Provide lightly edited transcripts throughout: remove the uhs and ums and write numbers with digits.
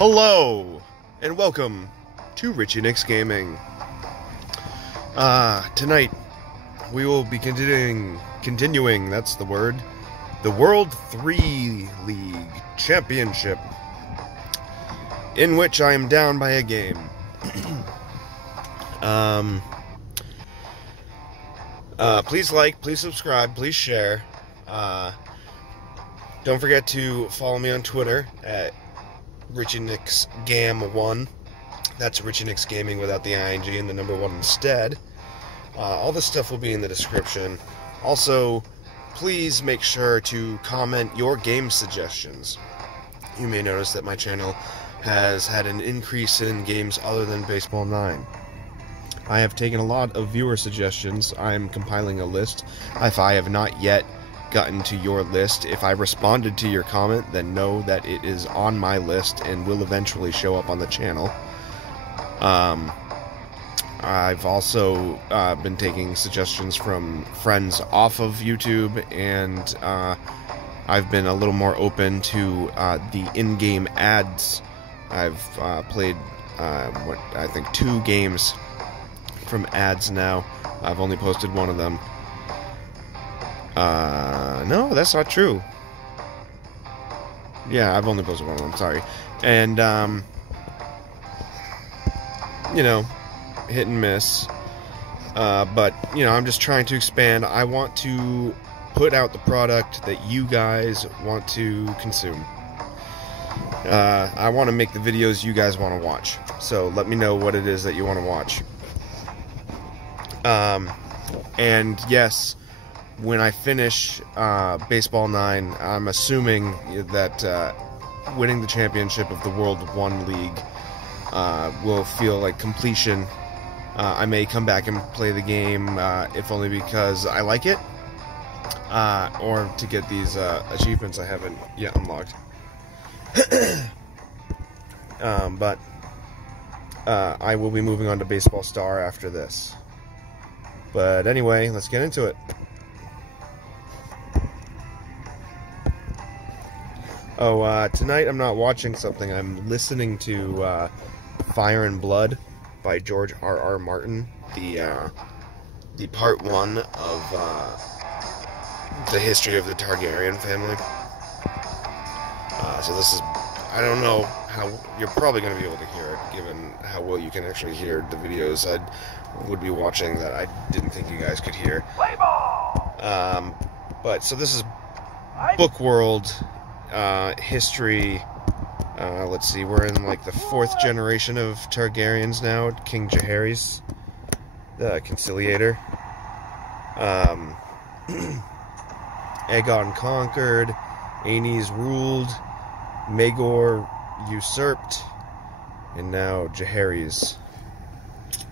Hello, and welcome to Richie Nick's Gaming. Tonight we will be continuing, that's the word, the World 3 League Championship, in which I am down by a game. Please like, please subscribe, please share. Don't forget to follow me on Twitter at Richie Nick's Gam1. That's Richie Nick's Gaming without the ing and the number 1 instead. All this stuff will be in the description. Also, please make sure to comment your game suggestions. You may notice that my channel has had an increase in games other than Baseball 9. I have taken a lot of viewer suggestions. I am compiling a list. If I have not yet gotten to your list, if I responded to your comment, then know that it is on my list and will eventually show up on the channel. I've also been taking suggestions from friends off of YouTube, and I've been a little more open to the in-game ads. I've played I think 2 games from ads now. I've only posted one of them. No, that's not true. Yeah, I've only posted one of them, sorry. And, you know, hit and miss. But, you know, I'm just trying to expand. I want to put out the product that you guys want to consume. I want to make the videos you guys want to watch. So let me know what it is that you want to watch. And yes, when I finish Baseball 9, I'm assuming that winning the championship of the World 1 League will feel like completion. I may come back and play the game, if only because I like it, or to get these achievements I haven't yet unlocked. But I will be moving on to Baseball Star after this. But anyway, let's get into it. Oh, tonight I'm not watching something. I'm listening to Fire and Blood by George R.R. Martin, the part 1 of the history of the Targaryen family. So this is, I don't know how, you're probably going to be able to hear it, given how well you can actually hear the videos I would be watching that I didn't think you guys could hear. But, so this is Book World history. Let's see, we're in like the 4th generation of Targaryens now. King Jaehaerys, the Conciliator. Aegon conquered, Aenys ruled, Maegor usurped, and now Jaehaerys.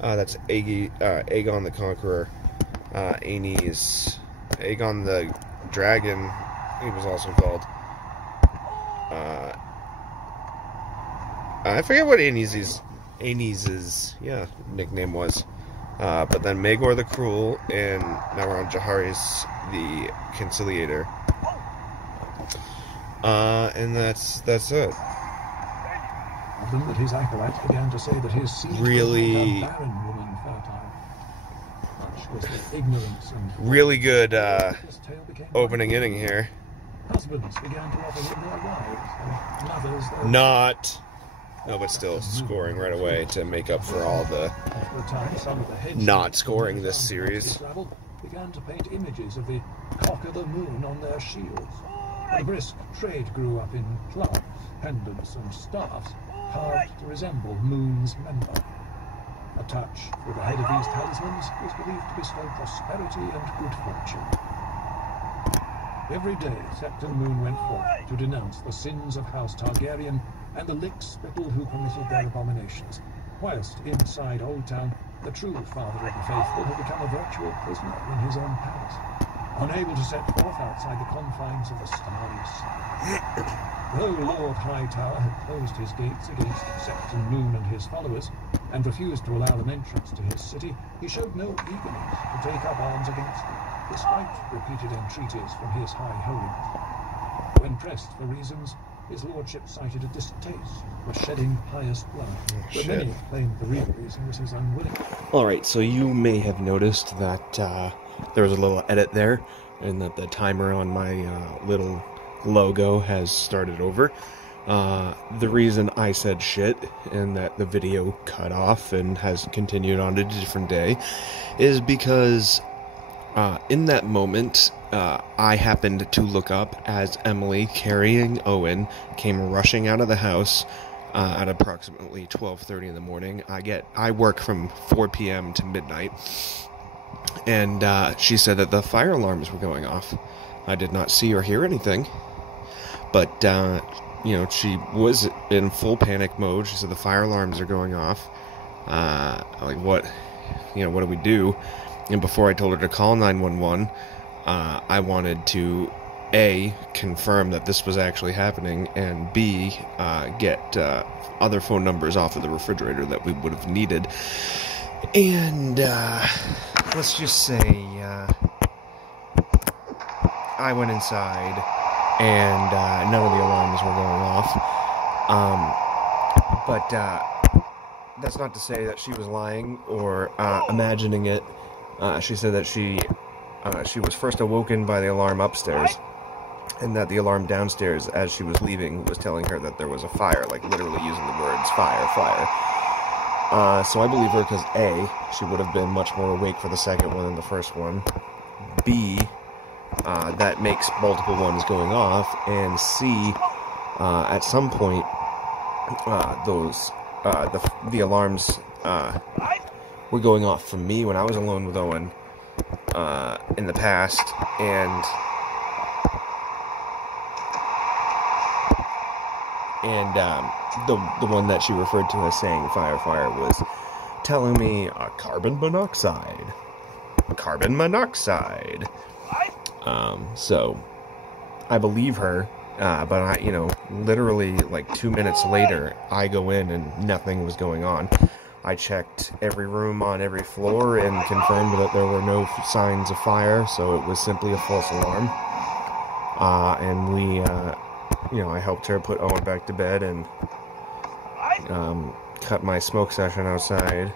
That's Aegon the Conqueror. Aenys, Aegon the Dragon, he was also called. I forget what Aenys' nickname was. But then Maegor the Cruel, and now we're on Jaehaerys the Conciliator. And that's it. That his acolytes began to say that his seed really, was a barren woman fertile. Much was the ignorance and really good opening inning here. Husbands began to offer him their wives, and mothers their... Not. No, but still scoring right away to make up for all the not scoring this series. Began to paint images of the cock of the moon on their shields. A brisk trade grew up in clubs, pendants, and staffs carved to resemble Moon's member. A touch with the head of these talismans was believed to bestow prosperity and good fortune. Every day, Septon Moon went forth to denounce the sins of House Targaryen and the lick-spittle who committed their abominations, whilst inside Old Town, the true father of the faithful had become a virtual prisoner in his own palace, unable to set forth outside the confines of the starry sea. Though Lord Hightower had closed his gates against Septon Moon and his followers, and refused to allow them entrance to his city, he showed no eagerness to take up arms against them, despite repeated entreaties from his High Holiness. When pressed for reasons, his lordship cited a distaste for shedding pious blood, but shit. many claimed the real reason was his unwillingness. Alright, so you may have noticed that there was a little edit there, and that the timer on my little logo has started over. The reason I said shit and that the video cut off and has continued on to a different day is because in that moment I happened to look up as Emily, carrying Owen, came rushing out of the house at approximately 12:30 in the morning. I work from 4 p.m. to midnight, and she said that the fire alarms were going off. I did not see or hear anything, but she was in full panic mode. She said the fire alarms are going off. Like, what do we do? And before I told her to call 911, I wanted to A, confirm that this was actually happening, and B, get other phone numbers off of the refrigerator that we would have needed. And let's just say I went inside, and none of the alarms were going off. But that's not to say that she was lying or imagining it. She said that she was first awoken by the alarm upstairs, and that the alarm downstairs, as she was leaving, was telling her that there was a fire, like literally using the words fire, fire. So I believe her because A, she would have been much more awake for the second one than the first one. B, that makes multiple ones going off, and C, at some point, the alarms were going off for me when I was alone with Owen in the past, and the one that she referred to as saying fire, fire was telling me carbon monoxide. Carbon monoxide. So I believe her, but literally like 2 minutes later, I go in and nothing was going on. I checked every room on every floor and confirmed that there were no signs of fire, so it was simply a false alarm. And we, I helped her put Owen back to bed and cut my smoke session outside.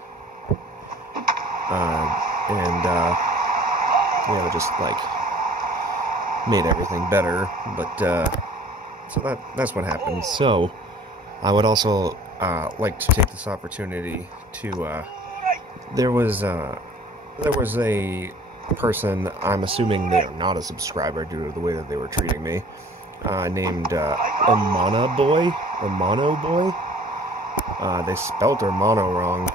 Just like made everything better, but so that's what happened. So I would also like to take this opportunity to there was a person, I'm assuming they are not a subscriber due to the way that they were treating me, named Hermano Boy. They spelt Hermano wrong.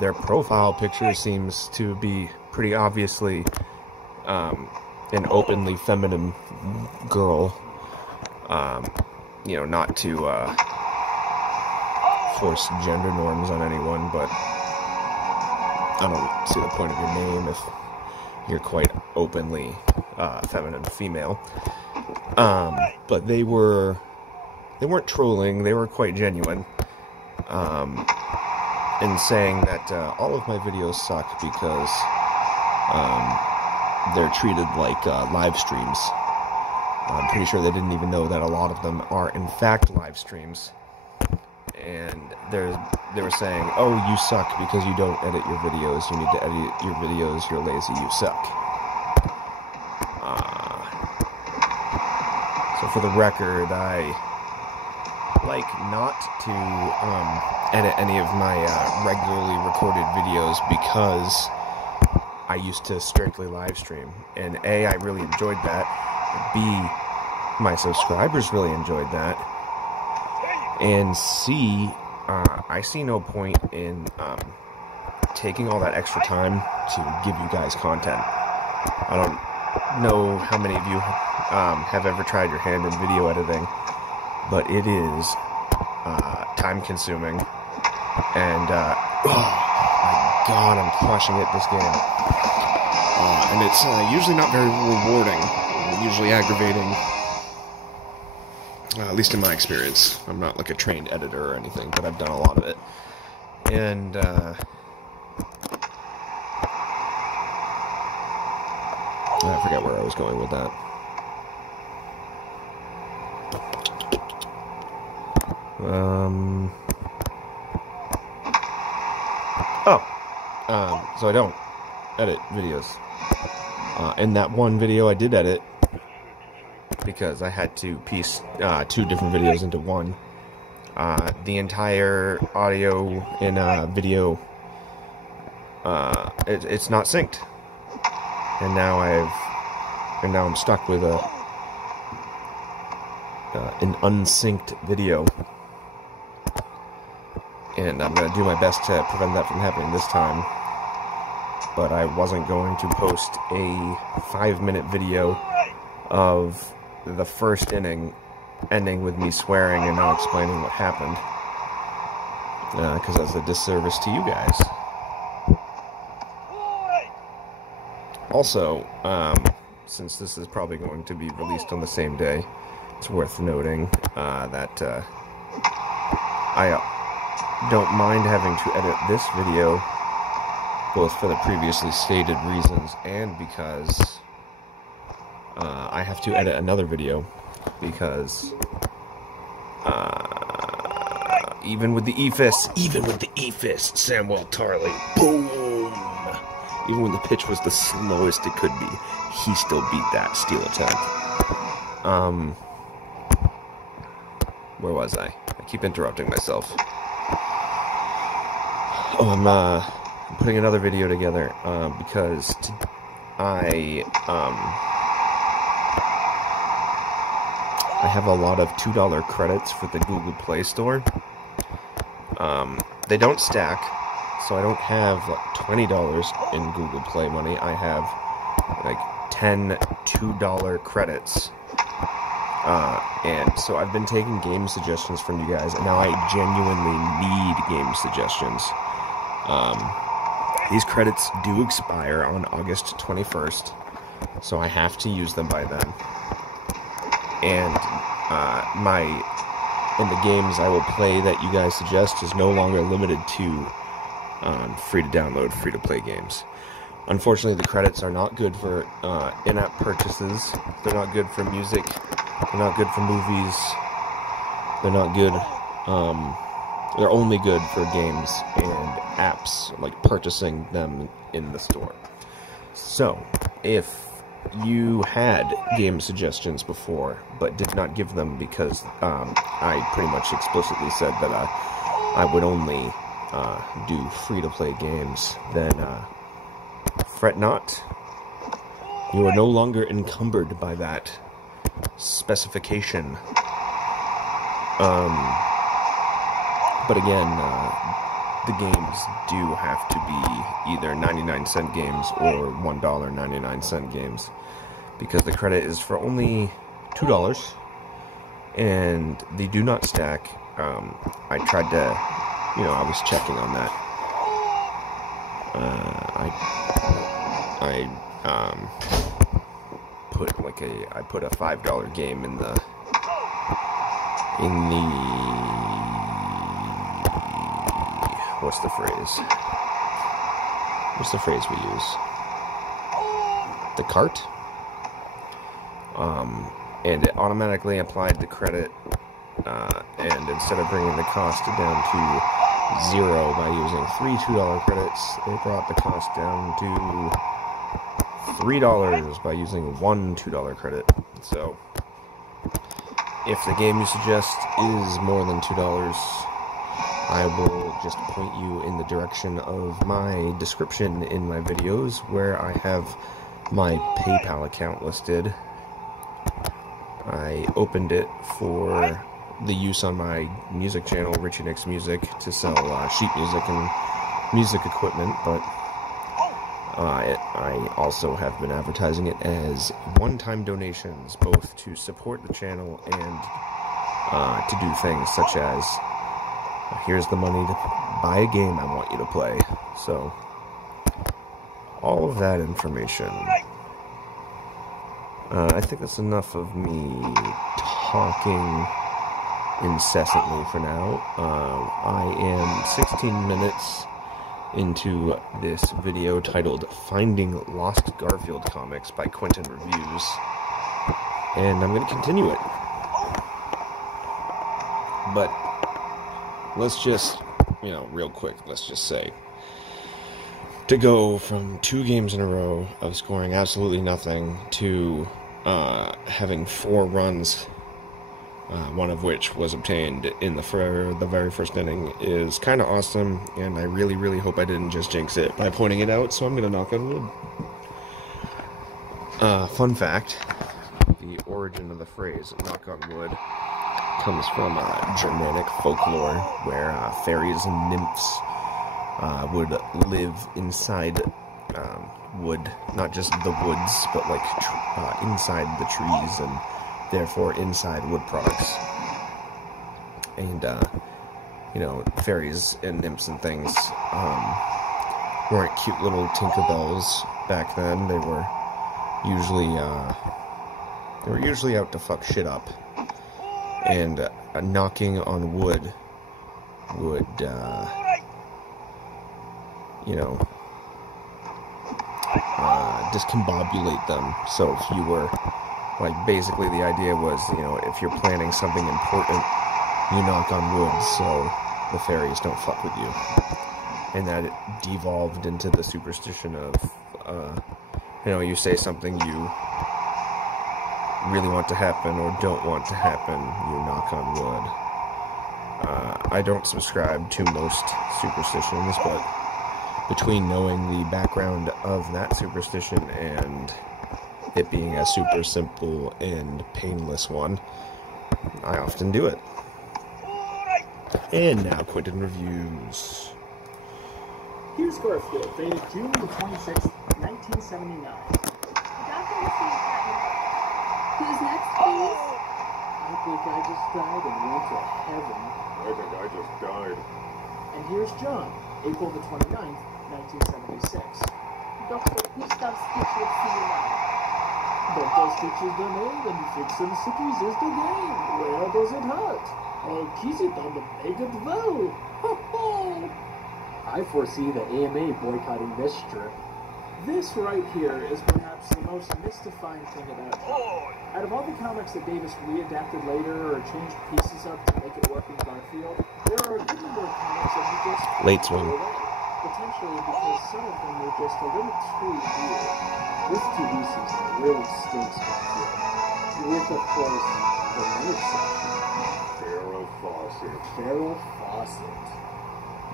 Their profile picture seems to be pretty obviously an openly feminine girl. Not to force gender norms on anyone, but I don't see the point of your name if you're quite openly feminine female. But they weren't trolling, they were quite genuine in saying that all of my videos suck because they're treated like live streams. I'm pretty sure they didn't even know that a lot of them are in fact live streams. And they were saying, oh, you suck because you don't edit your videos. You need to edit your videos. You're lazy. You suck. So for the record, I like not to edit any of my regularly recorded videos because I used to strictly live stream. And A, I really enjoyed that. B, my subscribers really enjoyed that. And C, I see no point in taking all that extra time to give you guys content. I don't know how many of you have ever tried your hand in video editing, but it is time consuming. And oh my god, I'm crushing at this game. And it's usually not very rewarding, usually aggravating. At least in my experience. I'm not like a trained editor or anything, but I've done a lot of it. And, I forget where I was going with that. So I don't edit videos. In that one video I did edit, because I had to piece 2 different videos into one. The entire audio and video, it's not synced, and now I'm stuck with an unsynced video, and I'm gonna do my best to prevent that from happening this time. But I wasn't going to post a 5-minute video of the first inning ending with me swearing and not explaining what happened, because that's a disservice to you guys. Also, since this is probably going to be released on the same day, it's worth noting that I don't mind having to edit this video, both for the previously stated reasons and because I have to edit another video, because even with the EFIS, Samuel Tarley, boom! Even when the pitch was the slowest it could be, he still beat that steal attempt. Where was I? I keep interrupting myself. Oh, I'm putting another video together, because I have a lot of $2 credits for the Google Play Store. They don't stack, so I don't have like $20 in Google Play money. I have like 10 $2 credits. And so I've been taking game suggestions from you guys, and now I genuinely need game suggestions. These credits do expire on August 21st, so I have to use them by then. And the games I will play that you guys suggest is no longer limited to free to download, free to play games. Unfortunately, the credits are not good for in-app purchases. They're not good for music. They're not good for movies. They're not good. They're only good for games and apps, like purchasing them in the store. So, if you had game suggestions before, but did not give them because I pretty much explicitly said that I would only do free-to-play games, then fret not. You are no longer encumbered by that specification. But again, the games do have to be either 99-cent games or $1.99 games, because the credit is for only $2, and they do not stack. I tried to, I was checking on that. I put a $5 game in the what's the phrase we use? The cart? And it automatically applied the credit, and instead of bringing the cost down to 0 by using 3 $2 credits, it brought the cost down to $3 by using 1 $2 credit. So, if the game you suggest is more than $2, I will just point you in the direction of my description in my videos, where I have my PayPal account listed. I opened it for the use on my music channel, Richie Nick's Music, to sell sheet music and music equipment, but I also have been advertising it as one-time donations, both to support the channel and to do things such as, here's the money to buy a game I want you to play. So, all of that information. I think that's enough of me talking incessantly for now. I am 16 minutes into this video titled Finding Lost Garfield Comics by Quentin Reviews, and I'm going to continue it. But let's just, real quick, let's just say, to go from 2 games in a row of scoring absolutely nothing to having 4 runs, one of which was obtained in the very first inning, is kind of awesome, and I really, really hope I didn't just jinx it by pointing it out, so I'm going to knock on wood. Fun fact, the origin of the phrase knock on wood comes from Germanic folklore where fairies and nymphs would live inside wood, not just the woods, but like inside the trees and therefore inside wood products. And, fairies and nymphs and things weren't cute little Tinkerbells back then. They were usually out to fuck shit up. And knocking on wood would, discombobulate them. So if you were, basically the idea was, if you're planning something important, you knock on wood so the fairies don't fuck with you. And that it devolved into the superstition of, you say something you really want to happen or don't want to happen, you knock on wood. I don't subscribe to most superstitions, but between knowing the background of that superstition and it being a super simple and painless one, I often do it. And now, Quentin reviews. Here's Garfield, dated June the 26th, 1979. Who's next, please? I think I just died and went to heaven. I think I just died. And here's John, April the 29th, 1976. Dr. Gustav Stitch will see you now. Dr. Stitch is the name and fixing sickies is the game. Where does it hurt? I'll kiss it on the naked vow. Ho ho! I foresee the AMA boycotting this strip. This right here is perhaps the most mystifying thing about it. Out of all the comics that Davis readapted later or changed pieces of to make it work in Garfield, there are a good number of comics that he just Late swing. threw away. Potentially because some of them were just a little too weird. This TV season really stinks Garfield. With, of course, the one exception. Farrah Fawcett. Farrah Fawcett.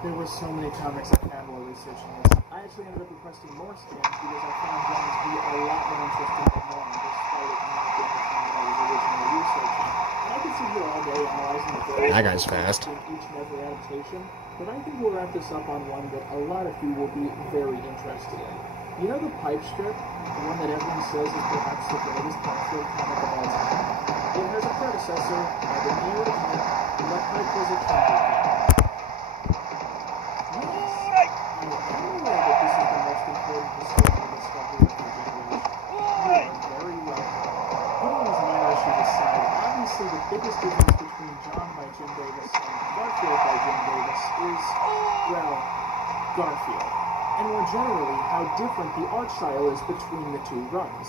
There were so many comics I found while researching this. I actually ended up requesting more scans because I found John to be a lot more interesting than one, despite it not being the thing that I was originally researching. And I could sit here all day analyzing the various That guy's fast. in each and every adaptation, but I think we'll wrap this up on one that a lot of you will be very interested in. You know the pipe strip? The one that everyone says is perhaps the greatest Garfield comic of all time? It has a predecessor by the name of it, and that pipe was a candy cane. The biggest difference between John by Jim Davis and Garfield by Jim Davis is, well, Garfield. And more generally, how different the art style is between the two runs.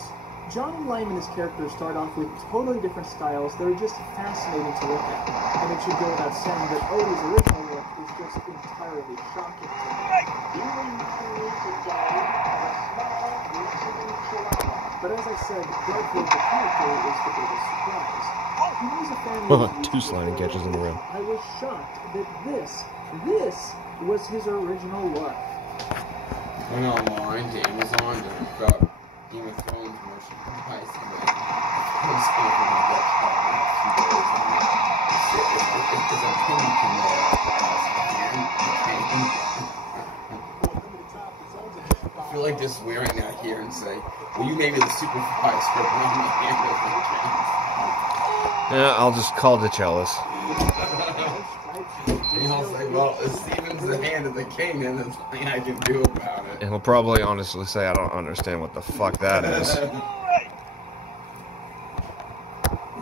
John and Lyman, his characters, start off with totally different styles that are just fascinating to look at. And it should go without saying that Odie's original work is just entirely shocking to me. But as I said, Garfield the character is the biggest surprise. He was a fan of 2 sliding catches in a row. I was shocked that this was his original work. Went online to Amazon to look up Game of Thrones merchandise and I was able to get because a penny can I feel like just wearing that here and say, well, you may be the supervisor for bringing me here to the Yeah, I'll just call the cellist. and I'll say, well, if Steven's the hand of the king, then there's nothing I can do about it. And he'll probably honestly say, I don't understand what the fuck that is.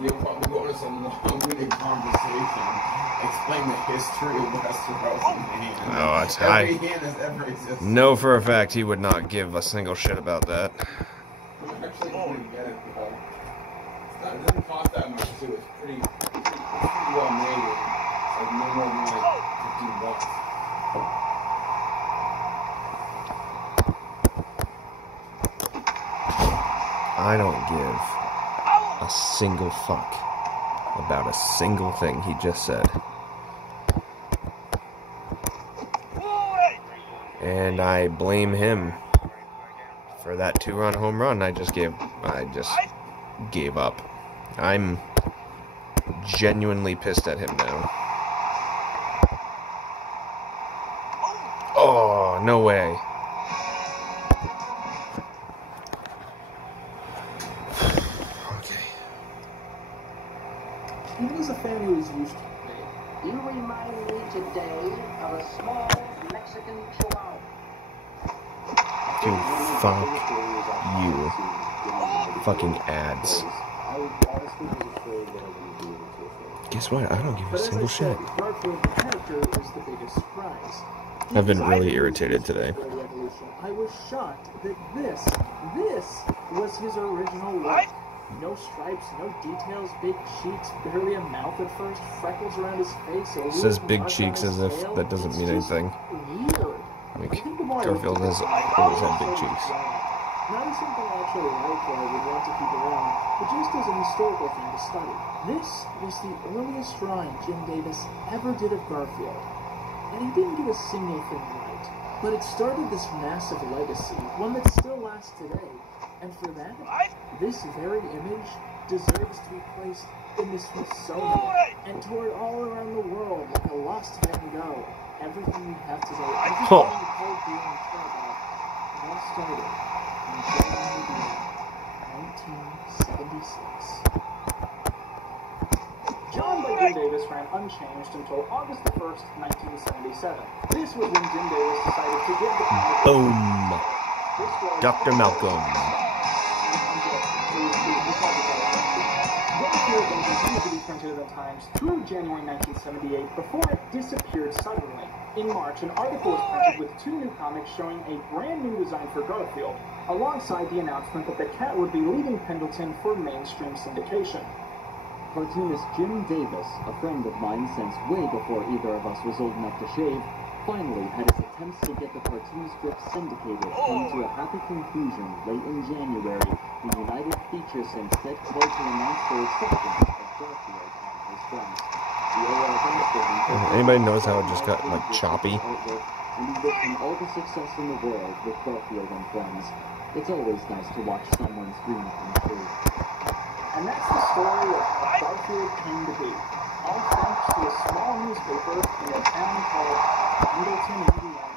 You'll probably go into some long-winded conversation, explain the history of Westeros and the hand. No, that's Every hand has ever existed. No, for a fact, he would not give a single shit about that. I'm actually going to get it, though. It doesn't cost that much, too. It's pretty well made. It's like no more than like I don't give a single fuck about a single thing he just said. And I blame him for that 2-run home run I just gave up. I'm genuinely pissed at him now. Oh, no way. Okay. Even as a fan who is used to it, You remind me today of a small Mexican chihuahua. Dude, fuck you. Fucking ads. I honestly was afraid that I wouldn't be able to afford. Guess what? I don't give a but as I single said, shit. Garfield the character is the biggest surprise. I've been Because really I irritated today. for the evolution, I was shocked that this was his original look. No stripes, no details, big cheeks, barely a mouth at first, freckles around his face. A Says weird big mark on cheeks his as if tail. that doesn't It's mean just anything. Weird. Like, I think the more I Garfield looked has at it, always had big I cheeks. Not as something I actually like or I would want to keep around, but just as an historical thing to study. This was the earliest drawing Jim Davis ever did of Garfield. And he didn't get a single thing right. But it started this massive legacy, one that still lasts today. And for that, this very image deserves to be placed in the Smithsonian and toured all around the world like a lost Van Gogh. Everything we have today, everything we hold dear and care about, all started on January 1976. John by Jim Davis ran unchanged until August the 1st, 1977. This was when Jim Davis decided to give the comic Boom. This was Dr. Malcolm. Garfield then continued to be printed in the Times through January 1978 before it disappeared suddenly. In March, an article was printed with 2 new comics showing a brand new design for Garfield, alongside the announcement that the cat would be leaving Pendleton for mainstream syndication. Cartoonist Jim Davis, a friend of mine since way before either of us was old enough to shave, finally had his attempts to get the cartoon strip syndicated come to a happy conclusion late in January when United Features instead called to announce their acceptance of Garfield and his friends. The OL Anybody knows how it just got, like, choppy? And we wish him all the success in the world with Garfield and friends. It's always nice to watch someone's dream come true. And that's the story of how Garfield came to be. All thanks to a small newspaper in a town called Pendleton, Indiana.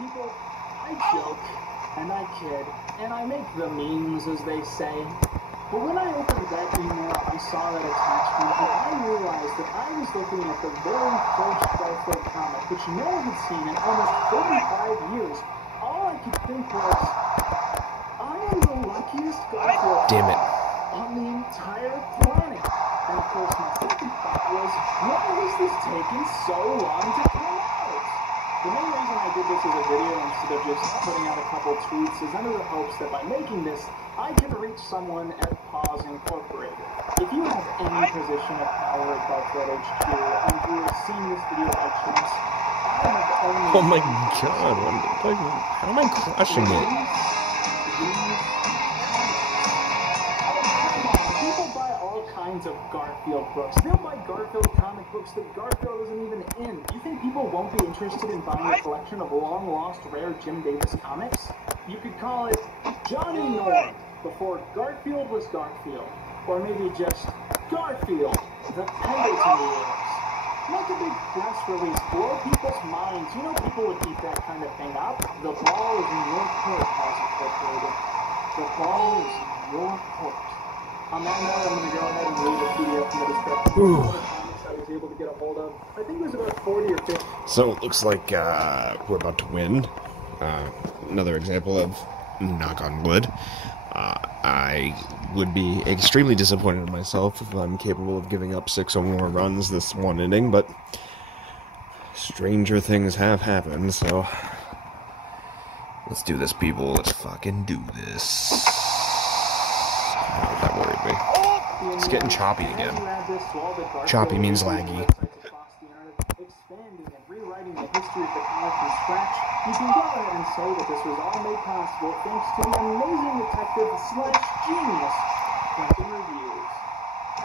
People, I joke, and I kid, and I make the memes, as they say. But when I opened that email, I saw that attachment, and I realized that I was looking at the very first Garfield comic, which no one had seen in almost 45 years. All I could think was, I am the luckiest Garfield Damn it. on the entire planet. And of course, my second thought was, why was this taking so long to come out? The main reason I did this as a video instead of just putting out a couple tweets is under the hopes that by making this, I can reach someone at Paws Incorporated. If you have any position of power at Garfield HQ and you have seen this video by chance, I have only... Oh my god, how am I crushing it? People buy all kinds of Garfield books. They'll buy Garfield comic books that Garfield isn't even in. Do you think people won't be interested in buying a collection of long-lost, rare Jim Davis comics? You could call it Johnny Norm before Garfield was Garfield. Or maybe just Garfield, the Pendleton Years. Make a big press release, blow people's minds. You know people would eat that kind of thing up. The ball is in your court, Paws Incorporated. The ball is in your court. On that note, I'm going to go ahead and read the PDF from the description. One of the comics I was able to get a hold of. I think it was about 40 or 50. So it looks like we're about to win. Another example of knock on wood. I would be extremely disappointed in myself if I'm capable of giving up 6 or more runs this one inning, but stranger things have happened, so let's do this, people. Let's fucking do this. Oh, that worried me. It's getting choppy again. Choppy means laggy. Expanding and rewriting the history of the comic from scratch, you can go ahead and say that this was all made possible thanks to the amazing detective slash genius, Quentin Reviews.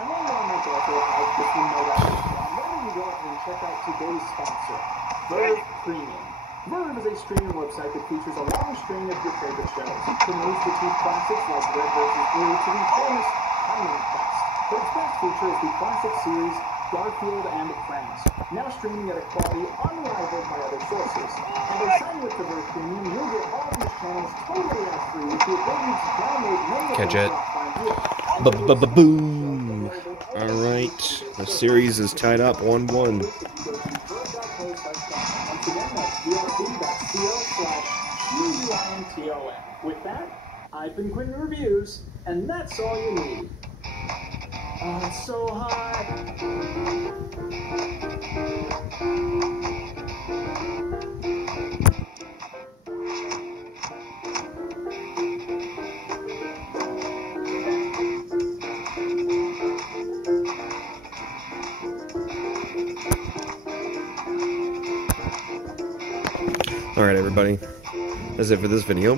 And while you're on that author, I just want to know that why don't you go ahead and check out today's sponsor, Verve Premium. Verve is a streaming website that features a long string of your favorite shows, from most of the classics like Red vs. Blue to the famous Timing Quest. But its best feature is the classic series Garfield and Friends, now streaming at a quality unrivaled by other sources. And by signing with the Verve Premium, you'll get all these channels totally ad-free with the ability to download many Catch of it. them. Boom! Alright, the series is tied up 1-1. Once again, that's drp.co/UUINTON. With that, I've been Quentin Reviews, and that's all you need. Oh, it's so hot. Alright, everybody. That's it for this video.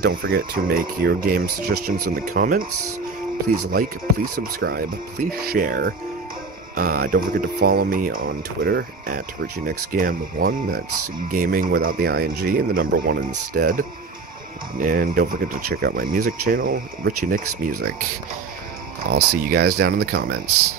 Don't forget to make your game suggestions in the comments. Please like, please subscribe, please share. Don't forget to follow me on Twitter at RichieNixGam1. That's gaming without the ing and the number 1 instead. And don't forget to check out my music channel, Richie Nix Music. I'll see you guys down in the comments.